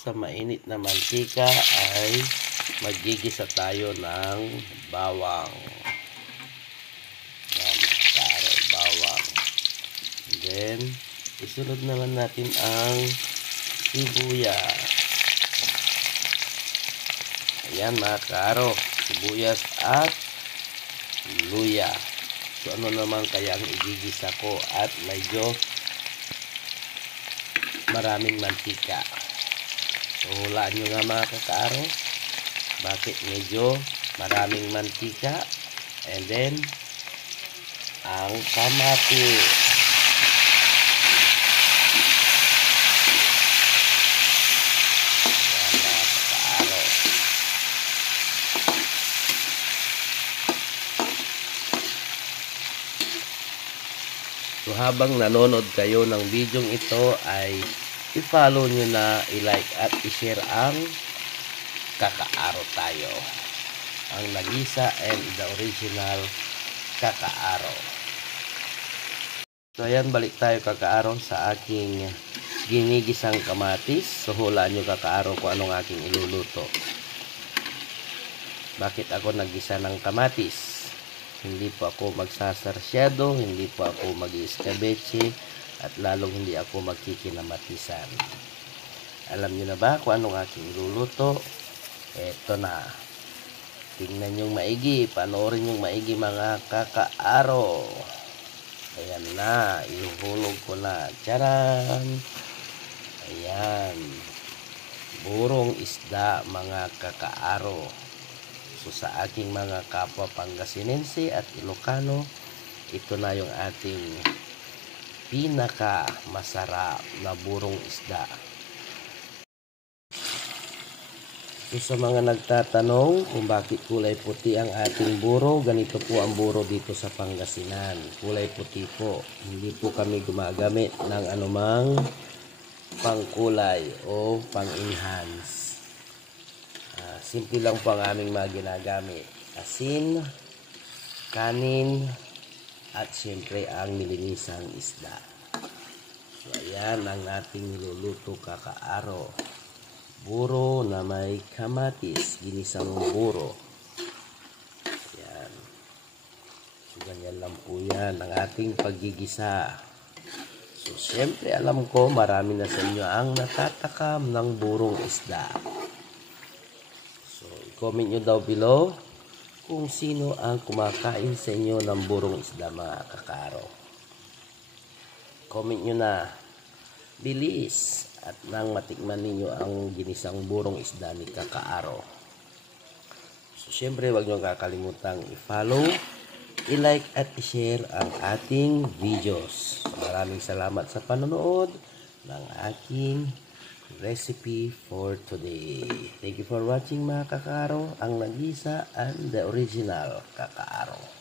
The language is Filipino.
sa mainit na mantika ay magigisa tayo ng bawang. Yan, karo, bawang. And then, isunod naman natin ang sibuyas. Ayan mga karo, sibuyas at luya. So ano naman kaya ang igigisa ko at medyo maraming mantika. So hulaan nyo nga mga kakaaro, bakit medyo maraming mantika. And then ang kamatis. Yan mga kakaaro. So habang nanonood kayo ng video ito ay i-follow nyo na, i-like at i-share ang kakaaro tayo. Ang nagisa and the original kakaaro. So ayan, balik tayo kakaaro sa aking ginigisang kamatis. So hulaan nyo kakaaro kung anong aking iluluto. Bakit ako naggisa ng kamatis? Hindi po ako magsasarsyado, hindi po ako mag-escabeche, at lalong hindi ako magkikinamatisan. Alam niyo na ba kung anong aking iluluto? Eto na. Tingnan yung maigi, panoorin yung maigi mga kakaaro. Ayan na, ihuhulog ko na. Charan! Ayan. Burong isda mga kakaaro. So sa aking mga kapwa Pangasinense at Ilocano, ito na yung ating pinaka masarap na burong isda. So sa mga nagtatanong kung bakit kulay puti ang ating buro, ganito po ang buro dito sa Pangasinan. Kulay puti po. Hindi po kami gumagamit ng anumang pangkulay o pang-enhance. Simple lang po ang aming mga ginagamit. Asin, kanin, at siyempre ang nilinisang isda. So ayan ang ating niluluto kakaaro. Buro na may kamatis, ginisang buro. Ayan. So ganyan lang po yan ang ating paggigisa. So siyempre alam ko marami na sa inyo ang natatakam ng burong isda. So i-comment nyo daw below kung sino ang kumakain sa inyo ng burong isda mga kakaaro. Comment nyo na. Bilis. At nang matikman ninyo ang ginisang burong isda ni kakaaro. So syempre wag nyo kakalimutang i-follow, i-like at i-share ang ating videos. So, maraming salamat sa panonood ng aking recipe for today. Thank you for watching mga kakaaro, ang nagisa and the original kakaaro.